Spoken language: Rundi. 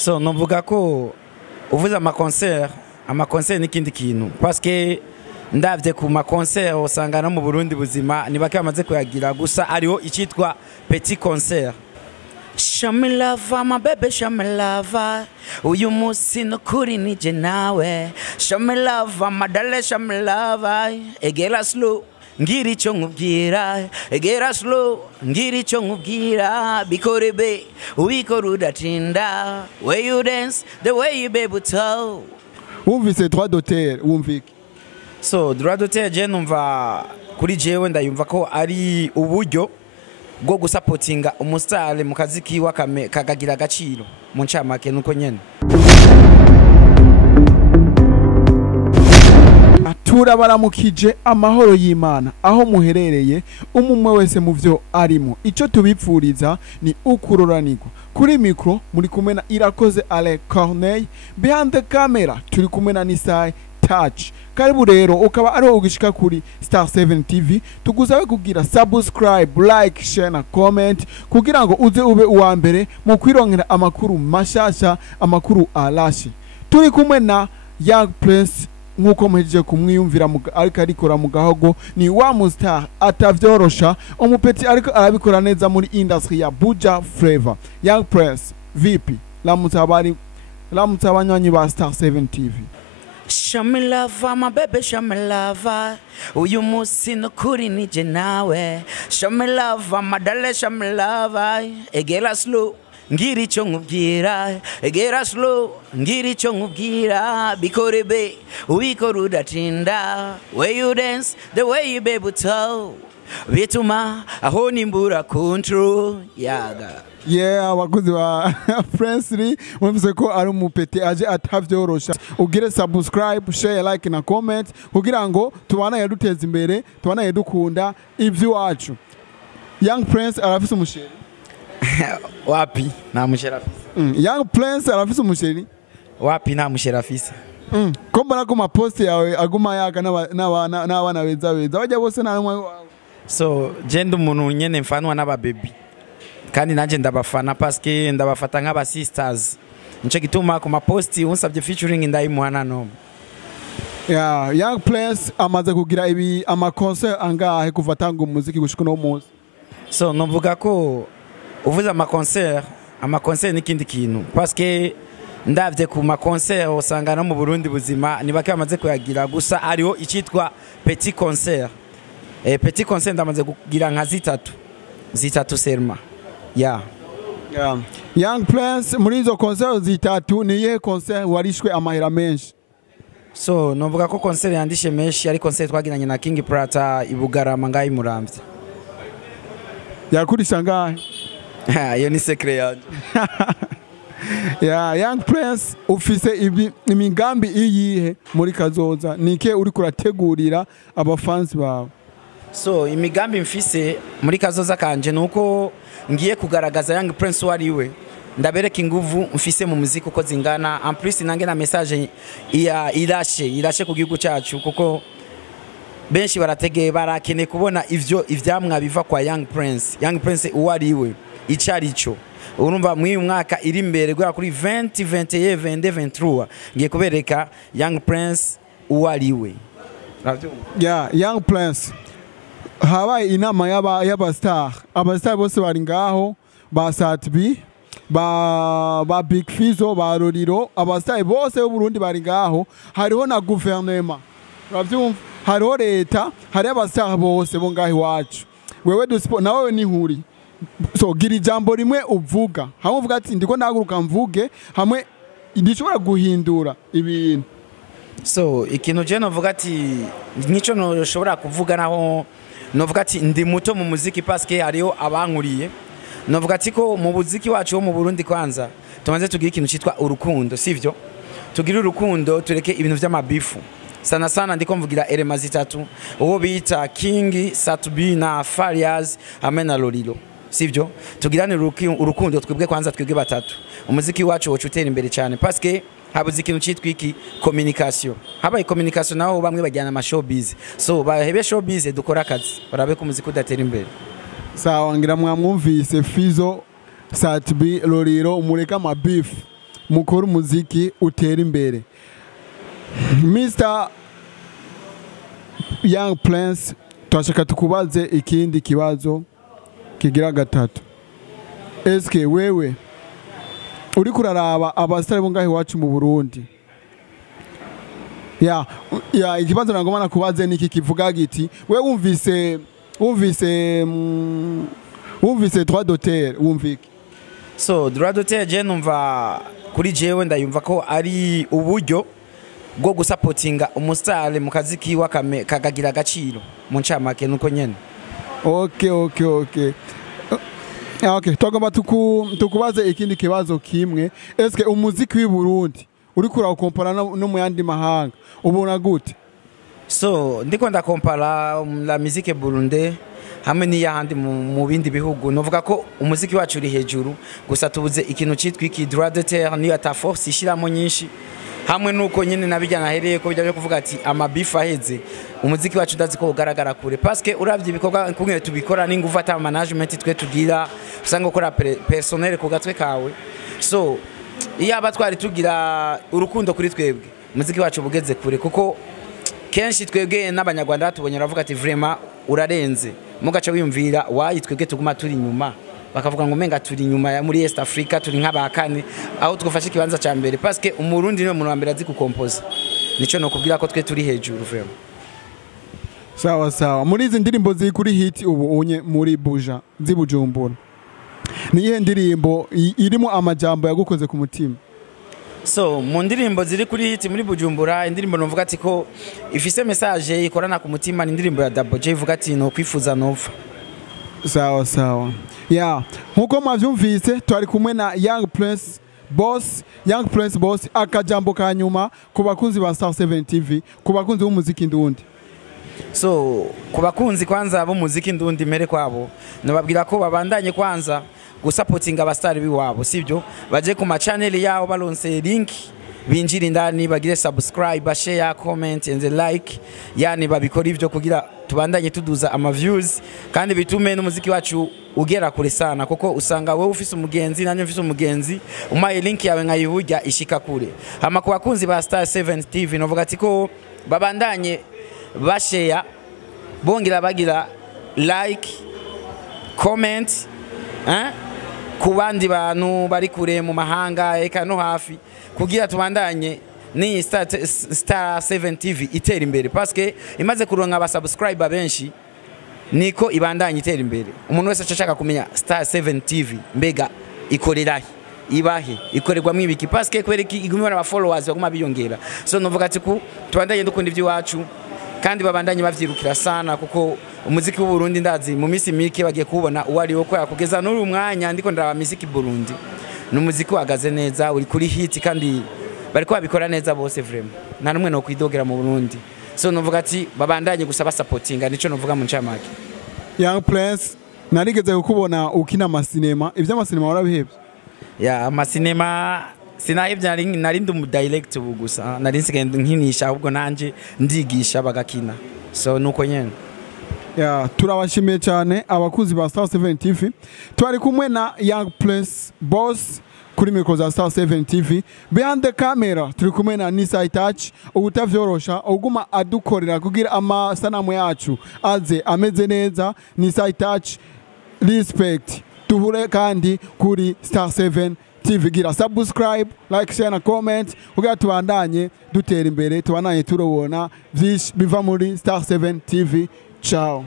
So novuga ko uvuze amaconcert n'ikindi kintu parce que ndavye ku maconcert usanga no mu Burundi buzima ni bake bamaze kuyagira gusa ariho icitwa petit concert. Show me love, my baby, show me love. Uyu musi nukuri nije nawe. Show me love, my darling, show me love. Egera slow, ngiri ico nkubwira. Egera slow, ngiri ico nkubwira. Bikore be, ubikora udatinda. Way you dance, the way you baby tell. Wumvise droit d'auteur, wumvike. So droit d'auteur je numva kuri jewe ndayumva ko ari uburyo bwo gusapotinga umusitari mu kazi kiwa kakagira agaciro mu ncamake nuko nyene. Turabaramukije amahoro y'Imana aho muherereye umumwe wese mu vyo arimo. Ico tubipfuriza ni ukuroranirwa. Kuri mikro muri kumwe na Irakoze Alex Corneille, behind the camera turi kumwe na Nisai Touch. Karibu rero ukaba ariho ugishika kuri Star 7 TV, tugusabe kugira subscribe, like, share na comment kugira ngo uze ube uwa mbere mu kwironkera amakuru mashasha, amakuru alashi. Turi kumwe na Young Prince nkuko muhejeje kumwiyumvira ariko arikora mu gahogo, ni wa mustar atavyorosha, umupeti ariko arabikora neza muri industry ya Buja Flavor. Young Prince VP lamutsa abanywanyi ba Star 7 TV. Show me love, my baby, show me love. Uyu musi nukuri nije nawe. Show me love, my darling, show me love. Egera slow, ngiri ico nkubwira. Egera slow, ngiri ico nkubwira. Bikore be, ubikora udatinda. Way you dance, the way you baby tell. Bituma aho nimbura control yaga. Yeah, abakozi ba Friends mwumvise ko ari umupeti aje atavyorosha. Ugire subscribe, share, like na comment kugira ngo tubana yaduteza imbere, tubana yadukunda ivy'iwacu. Young Prince arafise umusheri? Wapi na musheri afise. Young Prince arafise umusheri? Wapi na musheri afise. Ko mbona ko mapost yawe aguma yaka n'abana beza bajya bose na mwe. So jendo umuntu nyene mfanwa n'abababy. Kandi nanje ndabafana paske ndabafata nk'aba sisters. Nico gituma ku maposti unsabye featuring ndayimuhana no. Yeah, Young Prince amaze kugira ibi amaconcert angahe kuva tanga umuziki gushika no munsi. So novuga ko uvuze amaconcert n'ikindi kintu paske ndavye ku maconcert usanga no mu Burundi buzima ni bake bamaze kuyagira gusa ariho icitwa petit concert. Petit concert ndamaze kugira nka zitatu serma. Yeah. Young Prince muri izo concert zitatu ni ye concert warishwe amahera menshi? So novuga ko concert yandishe menshi ari concert twagiranye na King Prata ibugarama ngayi Muramvya. Yakurisha ngahe? Iyo ni secret yanje. Yeah, Young Prince ufise imigambi iyihe muri kazoza? Nike uri kurategurira abafans bawe? So imigambi mfise muri kazoza kanje nuko ngiye kugaragaza Young Prince wariwe, ndabereka inguvu mfise mu muziki uko zingana. En plus nange na message irashe ku gihugu cyacu kuko benshi barategeye barakene kubona ivyamwa biva kwa Young Prince uwariwe icarico. Urumva muri uyu mwaka iri imbere gwa kuri 2021 2023 ngiye kubereka Young Prince uwariwe. Yeah, Young Prince habaye inama y'abastar, abastar bose bari ngaho, ba Satbi, ba Big Fizo, ba Roriro, abastar bose b'u Burundi bari ngaho, hariho na gouvernement. Uravyumva? Hariho leta, hari abastar bose bo ngaho iwacu. Wewe nawe ni huri. So gira ijambo rimwe uvuga. Hamwe uvuga ati ndiko ndaguruka mvuge, hamwe ndishobora guhindura ibintu. So ikintu je novuga ati nico noshobora kuvuga naho novuga ati ndi muto mu muziki paske hariho abankuriye. Novuga ati ko mu muziki wacu wo mu Burundi kwanza tumaze tugira ikintu citwa urukundo, sivyo? Tugira urukundo tureke ibintu vy'amabifu. Sana ndiko mvugira elema zitatu, uwo bita King, Satbi na Farias hamwe na Lolilo. Sivyo? Tugirane urukundo twebwe kwanza twebwe batatu. Umuziki wacu wocutera imbere cyane paske habuze ikintu citwa iki communication. Habaye communication naho bamwe bajyana ama showbiz. So bahebe showbiz dukora akazi. Barabe ko umuziki udatera imbere. Sawa ngira mwamwumvise Fizo, Satbi, Lolilo umureka ama beef. mukora umuziki utera imbere. Mr Young Prince, twashaka tukubaze ikindi kibazo kigira gatatu. Eske wewe uri kuraraba abasitari bo ngahe wacu mu Burundi? Ikibazo nangoma nakubaze niki kivuga giti we wumvise droit d'auteur wumvike. So droit d'auteur je numva kuri jewe ndayumva ko ari uburyo bwo gusapotinga umusitari mu kazi kiwa kagagira agaciro mu ncamake nuko nyene. Okay. Tugomba tukubaze ikindi kibazo kimwe. Eske umuziki w'i Burundi uri kurawukompara no mu yandi mahanga ubona gute? So ndiko ndakompara la musique burunde hamwe n'iyahandi mu bindi bihugu. Novuga ko umuziki wacu uri hejuru, gusa tubuze ikintu citwa iki droit d'auteur niyo ata force ishiramo nyinshi, hamwe nuko nyene nabijya nahereye ko bijya kuvuga ati amabifa aheze umuziki wacu ndazi ko ugaragara kure, parce que uravye ibikorwa kumwe tubikora n'ingufu ata management twe tugira, usanga ukora personnel ku gatwe kawe. So iyo abatwari tugira urukundo kuri twebwe umuziki wacu bugeze kure, kuko kenshi twebwe n'abanyarwanda batubonye ravuga ati vraiment urarenze, mugaca wiyumvira wayi twebwe tuguma turi nyuma, bakavuga ngo menga turi nyuma ya muri East Africa, turi nk'abakane aho twafashe ikibanza ca mbere, parce que umurundi niwe muntu wa mbere azi kukompoza. Nico no kubwira ko twe turi hejuru vraiment. Sawa muri izi ndirimbo ziri kuri hit ubu unye muri Buja Bujumbura, niyihe ndirimbo irimo amajambo yagukoze ku mutima? So mu ndirimbo ziri kuri hit muri Bujumbura, indirimbo novuga ati ko ifise message ikorana ku mutima ni indirimbo ya Double J ivuga ati no kwifuza nova. Sawa. Nkuko mwavyumvise twari kumwe na Young Prince Boss, akajambo ka nyuma ku bakunzi ba Star 7 TV, ku bakunzi b'umuziki ndundi. So ku bakunzi kwanza b'umuziki ndundi mere kwabo nababwira ko babandanye kwanza gusapotinga abastari biwabo, sivyo baje ku ma channel yao balonse link, binjira indani bagire subscribe, share, comment and like, yani babikora ivyo kugira tubandanye tuduza ama views kandi bitume n'umuziki wacu ugera kure sana, kuko usanga wewe ufise umugenzi nanyo ufise umugenzi umaye link yawe nkayihujya ishika kure. Hama ku bakunzi ba Star 7 TV novuga ati ko babandanye bashare, bongera bagira like, comment ku bandi bantu bari kure mu mahanga eka no hafi, kugira tubandanye ni Star 7 TV itera imbere, parce que imaze kuronka aba subscriber benshi niko ibandanye itera imbere. Umuntu wese ashaka kumenya Star 7 TV mbega ikorerahe, ibahe, ikorerwa mwibiki, parce que kwereka igumira aba followers baguma biyongera. So novuga ati ku tubandanye dukunda ivyo wacu kandi babandanye bavyirukira sana, kuko umuziki w'u Burundi ndazi mu misi mike bagiye kubona uwari wo kwa kugeza n'uri umwanya ndiko ndaba muziki Burundi n'umuziki wagaze neza, uri kuri hit kandi bariko babikora neza bose vraiment, nta numwe no kwidogera mu Burundi. So novuga ati babandanye gusaba supportinga, nico novuga mu ncamake. Young Prince, narigeze kukubona ukina amasinema, ivyo amasinema warabihebye? Amasinema sinahebye, narindi mu direct ubu gusa, nari nsigaye nkinisha ahubwo nanje ndigisha bagakina. So nuko nyene. Turabashimiye cyane abakuzi ba Star 7 TV. Twari kumwe na Young Prince Boss kuri mikro za Star 7 TV. Behind the camera turi kumwe na Nisa Touch, ubutavyorosha uguma adukorera kugira amasanamu yacu aze ameze neza. Nisa Touch, respect. Tuhure kandi kuri Star 7 TV, gira subscribe, like, share na comment kugira tubandanye dutera imbere, tubandanye turobona byinshi biva muri Star 7 TV. Ciao.